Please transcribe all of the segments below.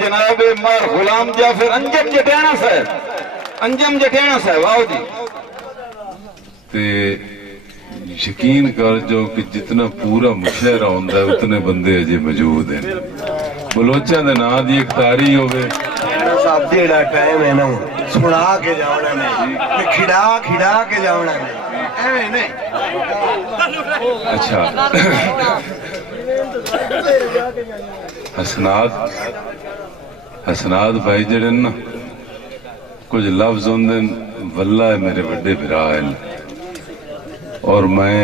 جناب مار غلام جعفر انجم جٹیانا صاحب، انجم جٹیانا صاحب آؤ جی. تے یقین کر جو کہ جتنا پورا مشاعرہ ہوندا ہے اتنے بندے اجے موجود ہیں. بلوچاں دے نام دی ایک تاری ہوے صاحب جیڑا ٹائم ہے نا سنا کے جاونا نہیں تے کھڑا کے جاونا نہیں ایویں نہیں. اچھا حسنات بھائی جڑے نا کچھ لفظ ہوندے واللہ میرے بڑے بھرا ہیں اور میں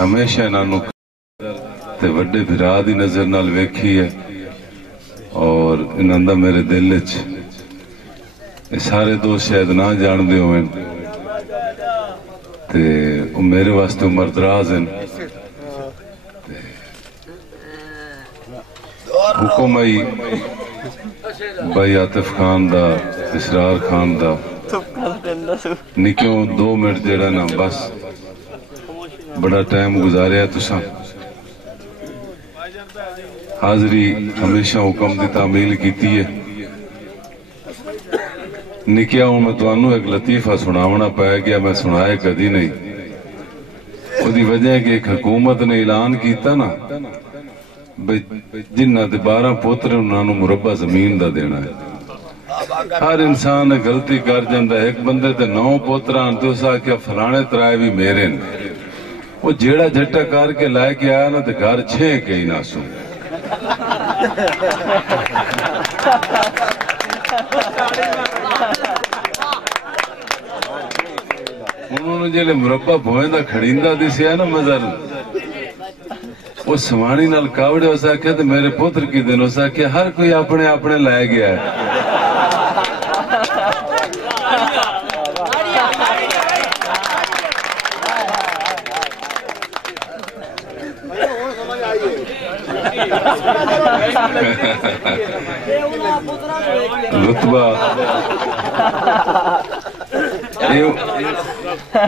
ہمیشہ انہوں تے بڑے بھرا دی نظر نال ویکھی ہے اور انہاں دا میرے دل وچ سارے دوست شاید نہ جان دے ہوئے تے میرے واسطے عمر دراز ہیں. حکم آئی بھائی عاطف خان دا اسرار خان دا نکیوں 2 منٹ جڑا نا بس بڑا ٹائم گزاریا تساں. حاضری ہمیشہ حکم دی تعمیل کیتی ہے. نکیا ہوں میں توانوں ایک لطیفہ سناونا پایا گیا میں سنائے کدی نہیں. وہ دی وجہ ہے کہ ایک حکومت نے اعلان کیتا نا جنہ دے 12 پوترے انہوں مربع زمین دا دینا ہے. ہر انسان غلطی کر جاندہ ہے. ایک بندے تے 9 پوتران تے اسا کیا فلانے ترائے بھی میرے نے. وہ جیڑا جھٹا کر کے لائے کے آیا نا تے گھر 6 کے ہی نہ سو. انہوں نے جیلے مربع بھوئیں دا کھڑیندہ دی سے ہے نا مزر وہ سوانی نال کاوڑے ہو سکیا تو میرے پوتر کی دن ہو سکیا ہر کوئی اپنے لائے گیا ہے. رتبہ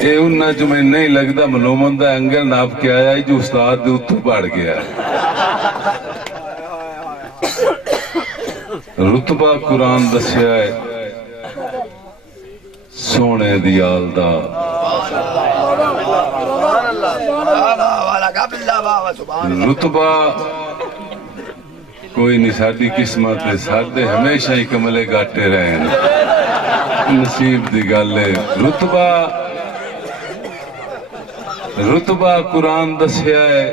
اے انہاں جو میں نہیں لگتا ملومن دا انگل ناپ کے آیا جو استاد دے اتھو پاڑ گیا. رتبہ قرآن دسیا ہے سونے دیال دا. رتبہ کوئی نہیں ساڑی قسمت ہے ساڑے ہمیشہ ہی کملے گاٹے رہے ہیں نصیب دی گالے. رتبہ قرآن دسیا ہے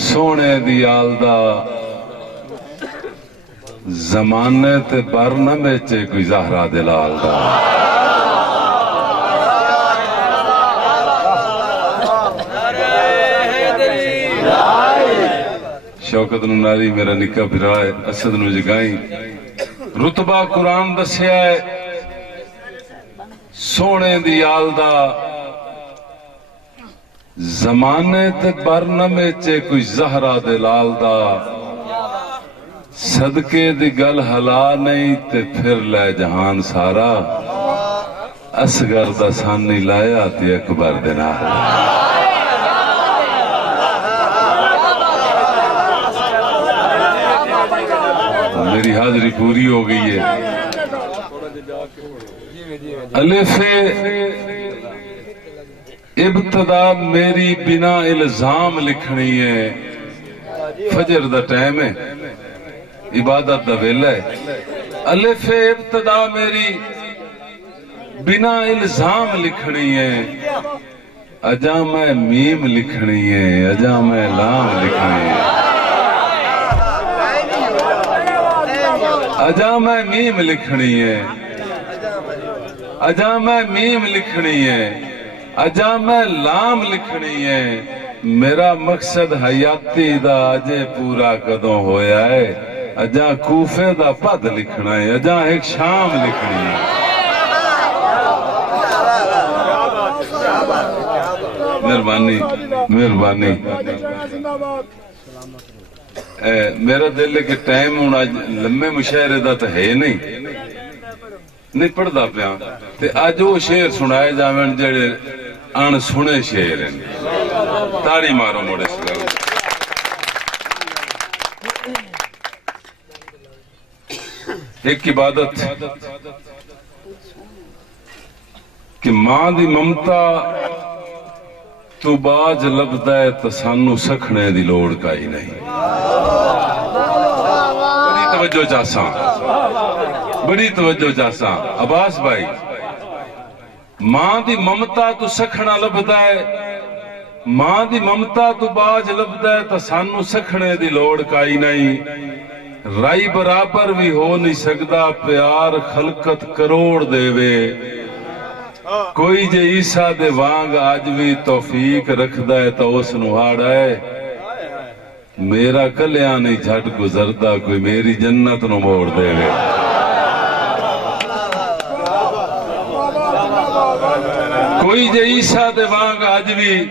سونے دیال دا زمانے تے بر نہ بیچے کوئی زہرا دلال دا. شوکت ناری میرا نکا بھرائے اسد نو جگائیں. رتبہ قرآن دسیا ہے سونے دیال دا زمانے تے بر نہ بیچے کوئی زہرا دلال دا. صدقے دی گل ہلا نہیں تے پھر لے جہان سارا اصغر دا سانی لایا تے اکبر دینا. میری حاضری پوری ہو گئی ہے. الف ابتدا میری بنا الزام لکھنی ہے. فجر دا ٹائم ہے عبادت دا ویلا ہے. الف ابتدا میری بنا الزام لکھنی ہے. اجا میں میم لکھنی ہے اجا میں لام لکھنی ہے. اجا میں میم لکھنی ہے اجا میں میم لکھنی ہے اجا میں لام لکھنی ہے. میرا مقصد حیاتی دا اجے پورا کدوں ہویا ہے. اجا کوفے دا پد لکھنا ہے اجا ایک شام لکھنی ہے. مہربانی مہربانی. میرا دل ہے کہ ٹائم ہونا لمبے مشاعرے دا تو ہے نہیں پڑھتا پیا تے اج وہ شعر سنائے جاون جڑے ان سنے شعر ہیں. تاڑی مارو موڑے ایک عبادت کہ ماں دی ممتا تو باج لبدا ہے تو سانو سکھنے دی لوڑ کائی نہیں. بڑی توجہ چاہساں، بڑی توجہ چاہساں عباس بھائی. ماں دی ممتا تو سکھنا لبدا ہے، ماں دی ممتا تو باج لبدا ہے تو سانو سکھنے دی لوڑ کائی نہیں. رائی برابر بھی ہو نہیں سکدا پیار خلقت کروڑ دے وے. کوئی جے عیسیٰ دے وانگ آج بھی توفیق رکھدا ہے تو اس نوہاڑا ہے. میرا کلیاں نہیں جھٹ گزردا کوئی میری جنت نو موڑ دے وے. کوئی جے عیسیٰ دے وانگ آج بھی،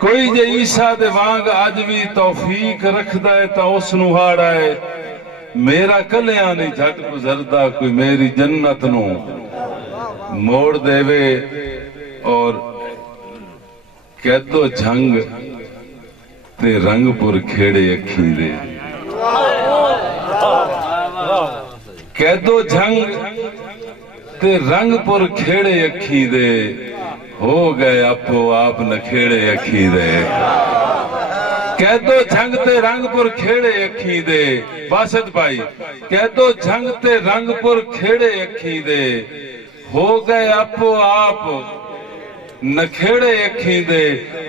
کوئی جے عیسیٰ دے وانگ آج بھی توفیق رکھدا ہے تو اس نوہاڑا ہے. میرا کلیاں نہیں جھٹ گزردا کوئی میری جنت نو موڑ دے وے. اور کہتو جھنگ تے رنگ پور کھیڑے اکھی دے، کہتو جھنگ تے رنگ پور کھیڑے اکھی دے. ہو گئے اپو آپ نکھیڑے اکھی دے. کہتو جھنگ تے رنگ پور کھیڑے اکھی دے. باسط بھائی کہتو جھنگ تے رنگ پور کھیڑے اکھی دے. ہو گئے اپو آپ نکھیڑے اکھی دے.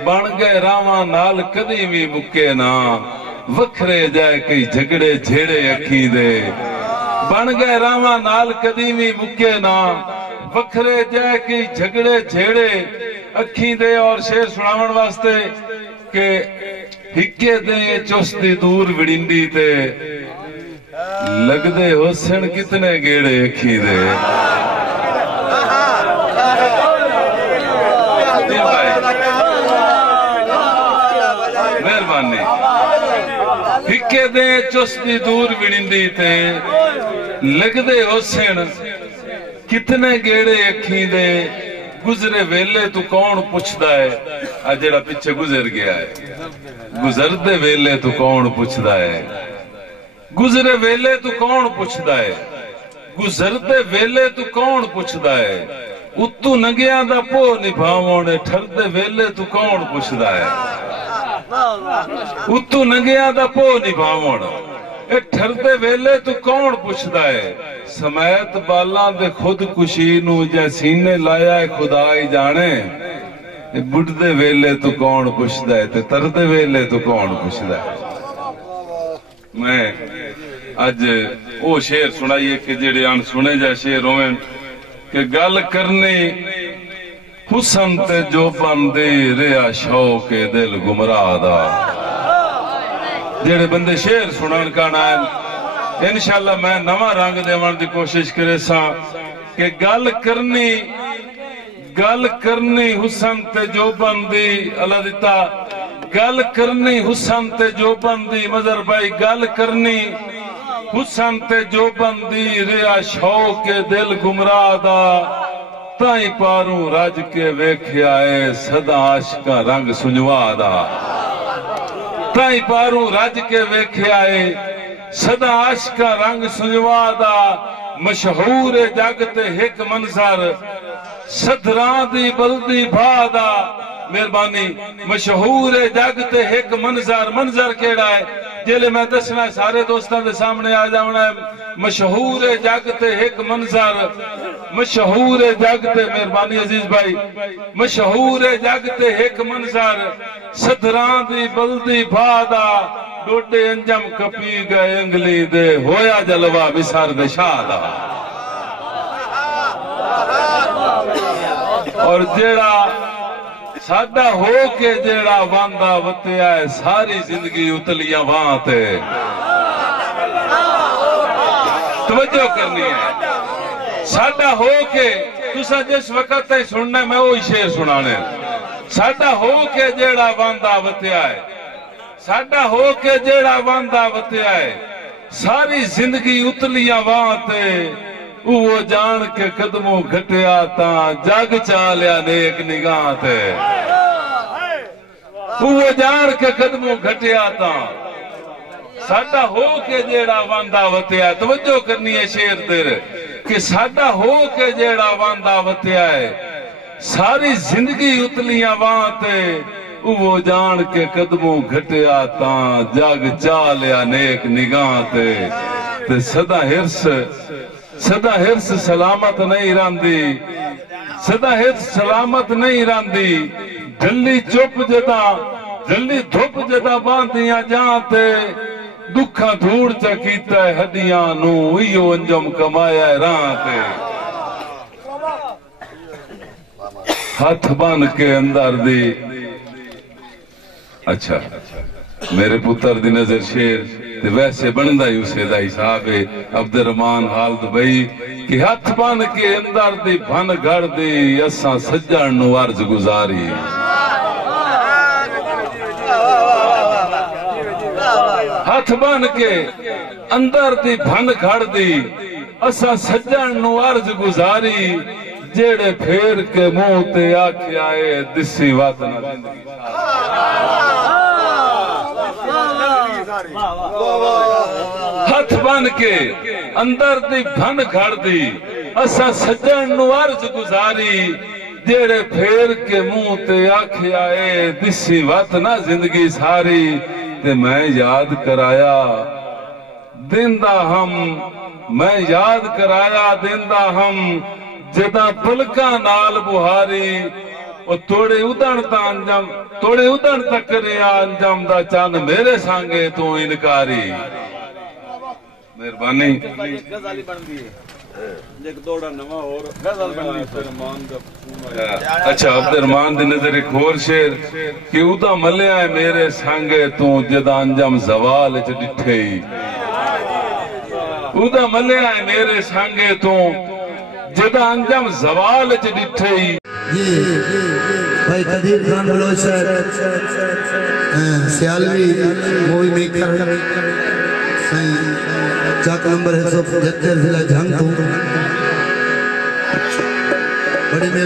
بن گئے راواں نال کدی بھی مکے نا وکھرے جائے کئی جھگڑے جھیڑے اکھی دے. بن گئے راواں نال کدی بھی مکے نا وکھرے جائے کئی جھگڑے جھیڑے اکھی دے. اور شعر سناون واسطے کہ ہکے دے چستی دور وڑندی تے لگ دے حسن کتنے گیڑے اکھی دے. مہربانی. ہکے دے چستی دور وڑندی تے لگ دے حسن کتنے گیڑے اکھی دے. گزرے ویلے تو کون پوچھدا ہے، جڑا پیچھے گزر گیا ہے. گزردے ویلے تو کون پوچھدا ہے، گزرے ویلے تو کون پوچھدا ہے. گزردے ویلے تو کون پوچھدا ہے. اتو ننگیاں دا پو نبھاونے ٹھردے ویلے تو کون پوچھدا ہے. اتو ننگیاں دا پو نبھاونے ٹھردے ویلے تو کون پوچھدا ہے. سمیت بالاں دے خود کشی نو جے سینے لایا ہے خدا ہی جانے. بڑھدے ویلے تو کون پوچھدا ہے تے تردے ویلے تو کون پوچھدا ہے. میں اج او شعر سنائیے کہ جڑے آن سنے جائے شعر ہوئے کہ گل کرنی حسن تے جو بندے ریا شوق دل گمراہ دا. جڑے بندے شعر سنان کا نائن انشاءاللہ میں نواں رنگ دیوان دی کوشش کرے سا کہ گل کرنی حسن تے جو بندی اللہ دیتا. گل کرنی حسن تے جو بندی مظہر بھائی گل کرنی حسن تے جو بندی ریا شوق دل گمراہ دا. تائیں پاروں رج کے ویکھیا اے صدا عاشقاں رنگ سنجوا دا. تائیں پاروں رج کے ویکھیا اے صدا عاشقاں رنگ سنجوا دا. مشہور جگ تے ایک منظر صدراں دی بلدی بھادا. مہربانی. مشہور جگ تے ایک منظر کیڑا ہے جلے میں دسنا سارے دوستاں دے سامنے آ جاؤنا ہے. مشہور جگ تے ایک منظر، مشہور جگ تے مہربانی عزیز بھائی مشہور جگ تے ایک منظر صدراں دی بلدی بھادا. ڈوڈے انجم کپی گئے انگلی دے ہویا جلوہ مسار دے شاہ دا. اور جیڑا سادہ ہو کے جیڑا واندہ وطیا ہے ساری زندگی اتلیاں وہاں تے. توجہ کرنی ہے. سادہ ہو کے تسا جس وقت تے سننا میں وہی شعر سنانے. سادہ ہو کے جیڑا واندہ وطیا ہے، سادہ ہو کے جیڑا واندہ وطیا ہے ساری زندگی اتلیاں وہاں تے. وہ جان کے قدموں گھٹیا تاں جگ چالیا نیک نگاہ تے. وہ جان کے قدموں گھٹیا تاں ساڈا ہو کے جیڑا واندا وتیا، توجہ کرنی ہے شیر تیر کہ ساڈا ہو کے جیڑا واندا وتیا ہے، ساری زندگی اتلیاں وہاں تے وہ جان کے قدموں گھٹیا تاں جگ چالیا نیک نگاہ تے صدا ہرس سلامت نہیں راندی، صدا ہرس سلامت نہیں راندی، جلی چپ جدا جلی دھپ جدا باندیاں جان تے دکھا دھوڑ چا کیتا ہے ہڈیاں نو ایو انجم کمایا ہے راہ تے ہاتھ بن کے اندر دی۔ اچھا میرے پتر دی نظر شیر تے ویسے بندہ ہی اسے دا حساب ہے عبد الرحمان حالت بھئی کہ ہاتھ بن کے اندر دی بھن گھڑ دی اساں سجن نو عرض گزاری، ہاتھ بن کے اندر دی بھن گھڑ دی اساں سجن نو عرض گزاری، جیڑے پھیر کے منہ تے آکھیا اے دسی وات نہ زندگی ہاتھ بن کے اندر دی بھن گھڑ دی اساں سجن نو عرض گزاری، جیڑے پھیر کے منہ تے آکھیا اے دسی وات نہ زندگی ساری، تے میں یاد کرایا دن دا ہم، میں یاد کرایا دن دا ہم جدا پلکا نال بہاری، اور توڑے ادن تک ریا انجام دا چاند میرے سانگے تو انکاری۔ مہربانی اچھا عبد الرحمان دی نظر ایک اور شیر کہ ادا ملیا ہے میرے سانگے تو جدا انجام زوال چ ڈٹھے، ادا ملیا ہے میرے سانگے تو جدا انجام زوال چ ڈٹھے۔ بھائی قدیر خان بلوچ سیالوی مووی میکر چاک نمبر 175 ضلع جھنگ تو بڑی مہربانی۔